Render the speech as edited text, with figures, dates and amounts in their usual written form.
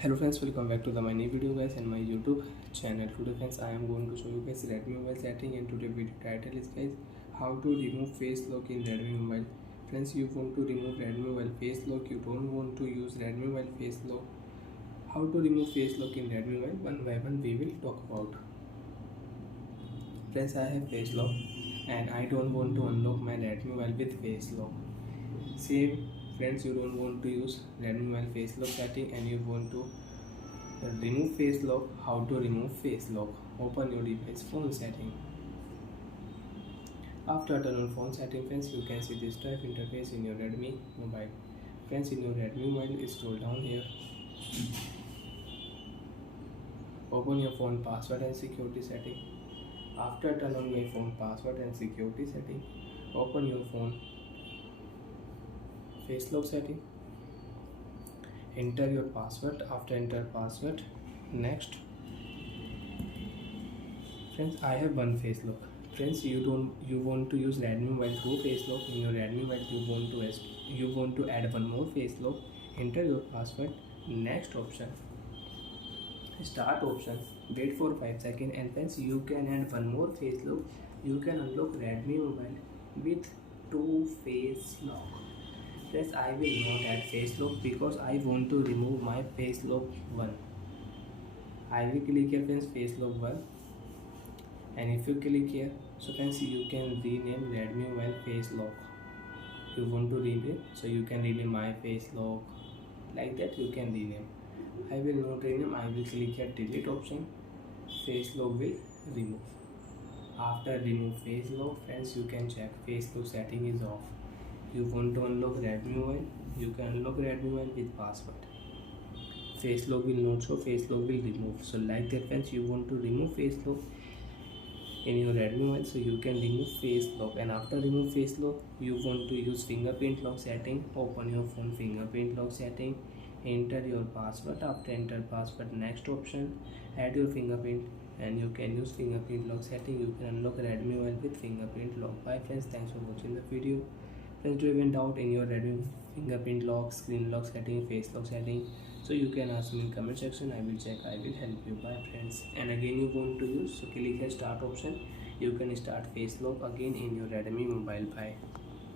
Hello friends, welcome back to my new video guys and my YouTube channel. Today friends, I am going to show you guys Redmi mobile setting, and today video title is guys how to remove face lock in Redmi mobile. Friends, you want to remove Redmi mobile face lock, you don't want to use Redmi mobile face lock. How to remove face lock in Redmi mobile, one by one we will talk about. Friends, I have face lock and I don't want to unlock my Redmi mobile with face lock. Same friends, you don't want to use Redmi mobile face lock setting and you want to remove face lock. How to remove face lock? Open your device phone setting. After turn on phone setting, friends, you can see this type interface in your Redmi mobile. Friends, in your Redmi mobile, scroll down here. Open your phone password and security setting. After turn on your phone password and security setting, open your phone face lock setting. Enter your password. After enter password, next. Friends, I have one face lock. Friends, you want to use Redmi mobile 2 face lock. In your Redmi mobile, you want to add one more face lock. Enter your password. Next option, start option. Wait for 5 seconds, and friends, you can add one more face lock. You can unlock Redmi mobile with 2 face lock. Friends, I will not add face lock because I want to remove my face lock 1. I will click here friends face lock 1, and if you click here, so friends, you can rename Redmi mobile face lock. You want to rename, so you can rename my face lock, like that you can rename. I will not rename. I will click here delete option. Face lock will remove. After remove face lock, friends, you can check face lock setting is off. You want to unlock Redmi mobile, you can unlock Redmi mobile with password. Face lock will not show, face lock will remove. So like that friends, you want to remove face lock in your Redmi mobile, so you can remove face lock. And after remove face lock, you want to use fingerprint lock setting. Open your phone fingerprint lock setting, enter your password. After enter password, next option, add your fingerprint, and you can use fingerprint lock setting. You can unlock Redmi mobile with fingerprint lock. Bye friends, thanks for watching the video. Friends, do you have any doubt in your Redmi fingerprint lock, screen lock setting, face lock setting, so you can ask me in comment section. I will check, I will help you. Bye friends. And again, you want to use, so click here start option. You can start face lock again in your Redmi mobile. Bye.